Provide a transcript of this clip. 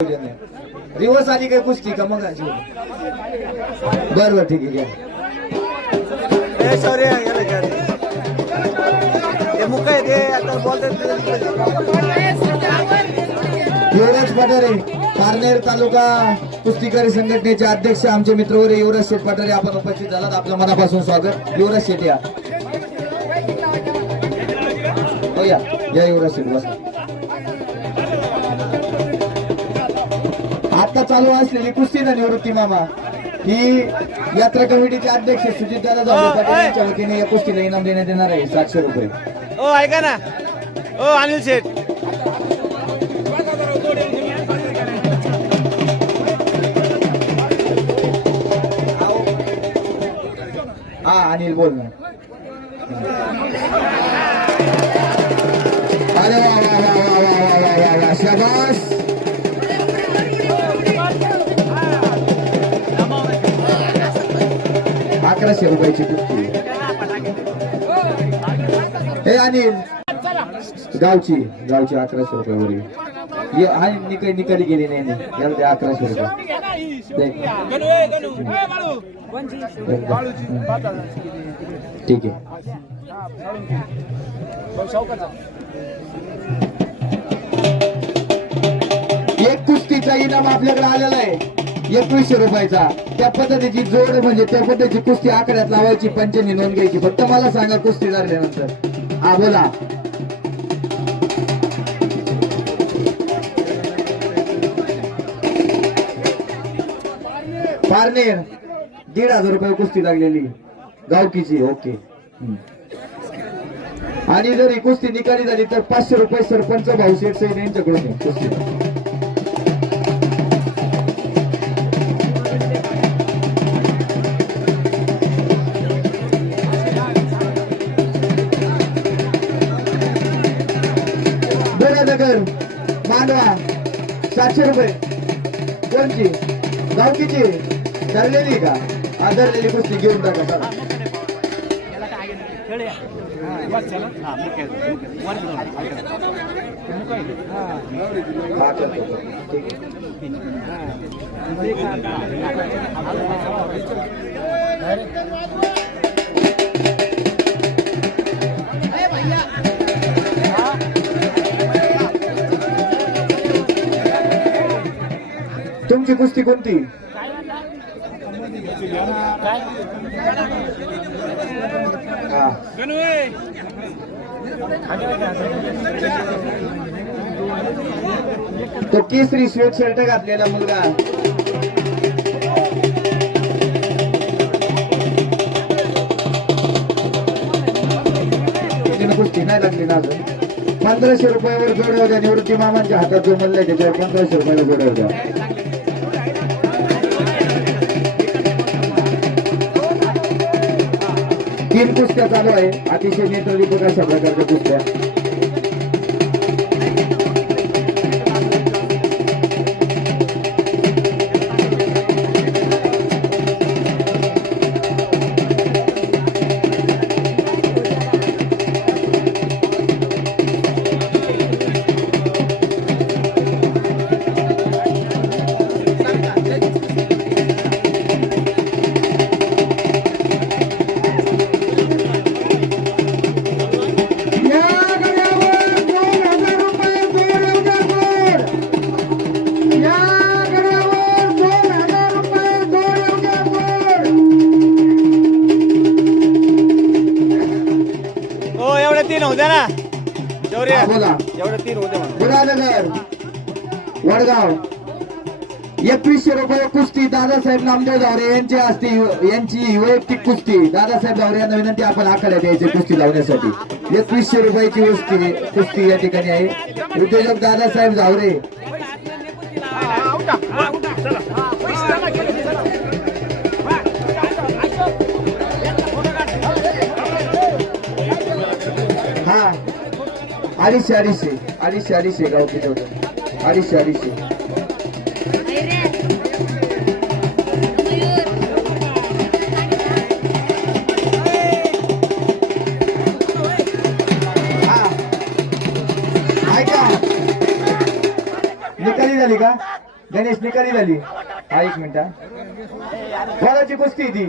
दिवस आली काय कुस्ती का मग बर बर ठीक आहे युवराज पठारे पारनेर तालुका कुस्तीकारी संघटनेचे अध्यक्ष आमचे मित्रवर युवराज शेठ पठारे आपण उपस्थित झालात. आपलं मनापासून स्वागत. युवराज शेठ या. हो या या युवराज शेठ बसा. आता चालू असलेली कुस्ती ना निवृत्ती मामा ही यात्रा कमिटीचे अध्यक्ष सुजित दादा जाधव यांच्या वतीने या कुस्तीला इनाम देण्यात येणार आहे सातशे रुपये ओ ऐका ना ओ अनिल शेठ हा अनिल बोल ना अरे वा वा वा वा वा वा वा वा वा शाबास अकराशे रुपयाची कुस्ती हे अनिल गावची गावची अकराशे रुपयावर. ये आणि निकाली निकाली गेली नाही याला ते अकराशे रुपये. ठीक आहे. एक कुस्तीचा इनाम आपल्याकडे आलेला आहे. एकवीसशे रुपयाचा. त्या पद्धतीची जोड म्हणजे त्या पद्धतीची कुस्ती आकड्यात लावायची पंचनी नोंद घ्यायची. फक्त मला सांगा कुस्ती झाल्यानंतर हा बोला. पारनेर. दीड हजार रुपये कुस्ती लागलेली. गावकीची ओके. हम्म. आणि जर ही कुस्ती निकाली झाली तर पाचशे रुपये सरपंच भाऊशेठ सैन यांच्याकडून कुस्ती नगर मांडवा सातशे रुपये. कोणची? गावकीची. धरलेली का? आधारलेली कुस्ती घेऊन टाका चला. हा, करतो. ठीक तुमची कुस्ती कोणती? तो केसरी स्वेट शर्ट घातलेला मुलगा. कुस्ती नाही लागली ना अजून. पंधराशे रुपयावर जोड्या होत्या निवृत्ती मामांच्या हातात जो मल्ल त्याच्यावर पंधराशे रुपयाला जोड्या होत्या तीन कुस्त्या चालू आहे. अतिशय नेत्रदीपक अशा प्रकारच्या कुस्त्या. ओ एवढे तीन होत्या ना. शौर्य. हा, बोला. एवढे तीन होते म्हणून. बुरानगर वडगाव. एकवीसशे रुपये कुस्ती दादासाहेब नामदेव जावरे यांची असते यांची वैयक्तिक कुस्ती. दादासाहेब जावरे यांना विनंती आपण आखाड्यात यायची कुस्ती लावण्यासाठी. एकवीसशे रुपयाची कुस्ती कुस्ती या ठिकाणी आहे. उद्योजक दादासाहेब जावरे अडीचशे अडीचशे अडीचशे अडीचशे गाव किती अडीचशे अडीचशे. हा. निकाली झाली का? गणेश निकाली झाली. हा एक मिनिट कोणाची कुस्ती ती.